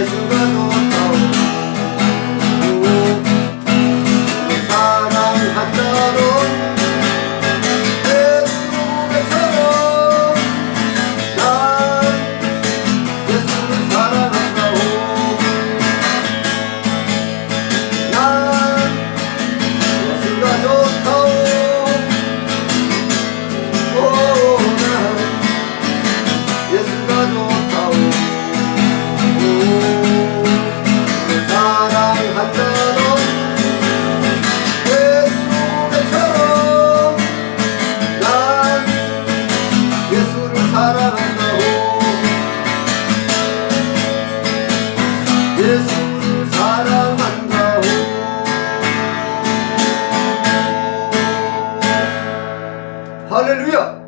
There's a 예수 사랑한다. 할렐루야